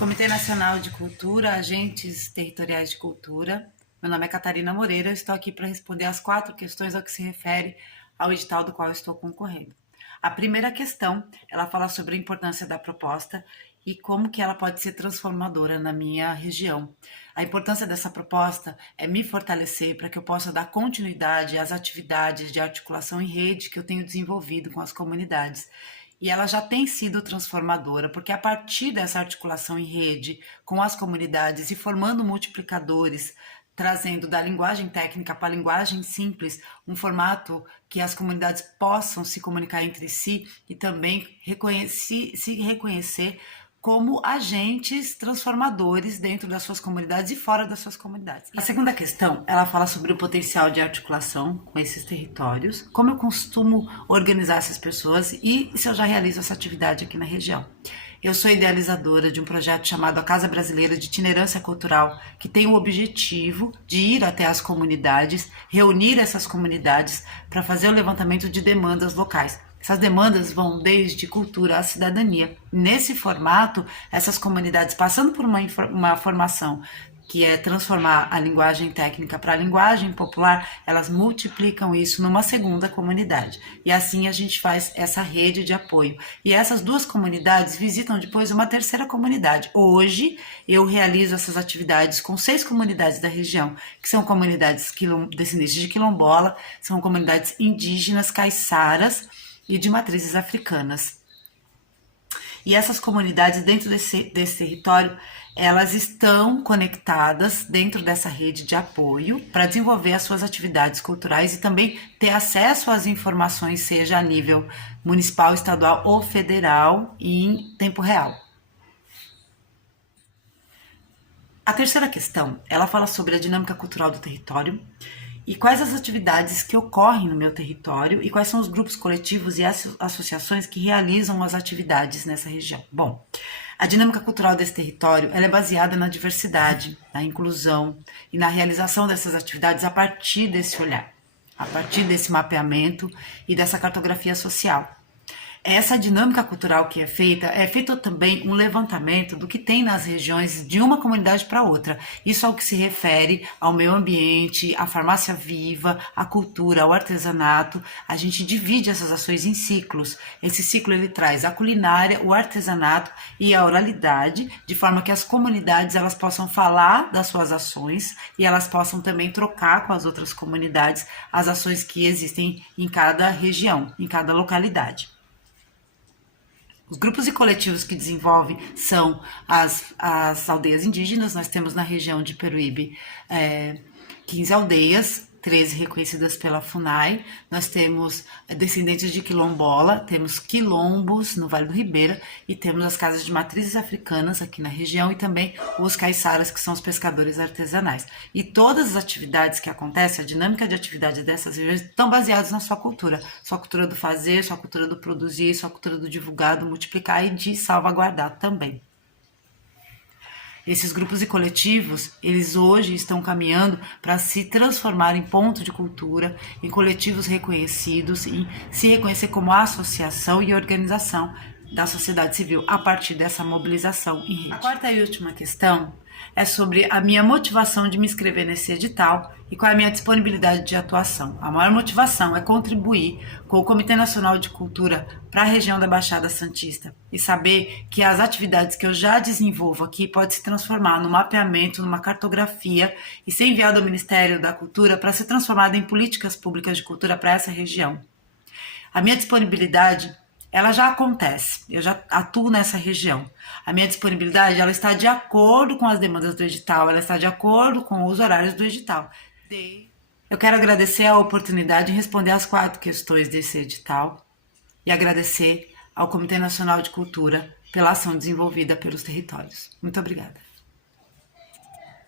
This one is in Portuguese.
Comitê Nacional de Cultura, Agentes Territoriais de Cultura. Meu nome é Catarina Moreira, eu estou aqui para responder as 4 questões ao que se refere ao edital do qual eu estou concorrendo. A primeira questão, ela fala sobre a importância da proposta e como que ela pode ser transformadora na minha região. A importância dessa proposta é me fortalecer para que eu possa dar continuidade às atividades de articulação em rede que eu tenho desenvolvido com as comunidades. E ela já tem sido transformadora, porque a partir dessa articulação em rede com as comunidades e formando multiplicadores, trazendo da linguagem técnica para a linguagem simples, um formato que as comunidades possam se comunicar entre si e também se reconhecer como agentes transformadores dentro das suas comunidades e fora das suas comunidades. A segunda questão, ela fala sobre o potencial de articulação com esses territórios, como eu costumo organizar essas pessoas e se eu já realizo essa atividade aqui na região. Eu sou idealizadora de um projeto chamado a Casa Brasileira de Itinerância Cultural, que tem o objetivo de ir até as comunidades, reunir essas comunidades para fazer o levantamento de demandas locais. Essas demandas vão desde cultura à cidadania. Nesse formato, essas comunidades, passando por uma formação que é transformar a linguagem técnica para a linguagem popular, elas multiplicam isso numa segunda comunidade. E assim a gente faz essa rede de apoio. E essas 2 comunidades visitam depois uma terceira comunidade. Hoje, eu realizo essas atividades com 6 comunidades da região, que são comunidades descendentes de quilombola, são comunidades indígenas, caiçaras e de matrizes africanas. E essas comunidades dentro desse território, elas estão conectadas dentro dessa rede de apoio para desenvolver as suas atividades culturais e também ter acesso às informações, seja a nível municipal, estadual ou federal e em tempo real. A terceira questão, ela fala sobre a dinâmica cultural do território e quais as atividades que ocorrem no meu território e quais são os grupos coletivos e associações que realizam as atividades nessa região. Bom, a dinâmica cultural desse território ela é baseada na diversidade, na inclusão e na realização dessas atividades a partir desse olhar, a partir desse mapeamento e dessa cartografia social. Essa dinâmica cultural que é feito também um levantamento do que tem nas regiões de uma comunidade para outra. Isso ao que se refere ao meio ambiente, à farmácia viva, à cultura, ao artesanato. A gente divide essas ações em ciclos. Esse ciclo ele traz a culinária, o artesanato e a oralidade, de forma que as comunidades elas possam falar das suas ações e elas possam também trocar com as outras comunidades as ações que existem em cada região, em cada localidade. Os grupos e coletivos que desenvolvem são as aldeias indígenas. Nós temos na região de Peruíbe 15 aldeias, 13 reconhecidas pela FUNAI. Nós temos descendentes de quilombola, temos quilombos no Vale do Ribeira e temos as casas de matrizes africanas aqui na região e também os caiçaras, que são os pescadores artesanais. E todas as atividades que acontecem, a dinâmica de atividade dessas regiões estão baseadas na sua cultura do fazer, sua cultura do produzir, sua cultura do divulgar, do multiplicar e de salvaguardar também. Esses grupos e coletivos, eles hoje estão caminhando para se transformar em ponto de cultura, em coletivos reconhecidos, em se reconhecer como associação e organização da sociedade civil a partir dessa mobilização em rede. A quarta e última questão é sobre a minha motivação de me inscrever nesse edital e qual é a minha disponibilidade de atuação. A maior motivação é contribuir com o Comitê Nacional de Cultura para a região da Baixada Santista e saber que as atividades que eu já desenvolvo aqui podem se transformar num mapeamento, numa cartografia e ser enviado ao Ministério da Cultura para ser transformada em políticas públicas de cultura para essa região. A minha disponibilidade ela já acontece, eu já atuo nessa região. A minha disponibilidade ela está de acordo com as demandas do edital, ela está de acordo com os horários do edital. Eu quero agradecer a oportunidade de responder as 4 questões desse edital e agradecer ao Comitê Nacional de Cultura pela ação desenvolvida pelos territórios. Muito obrigada.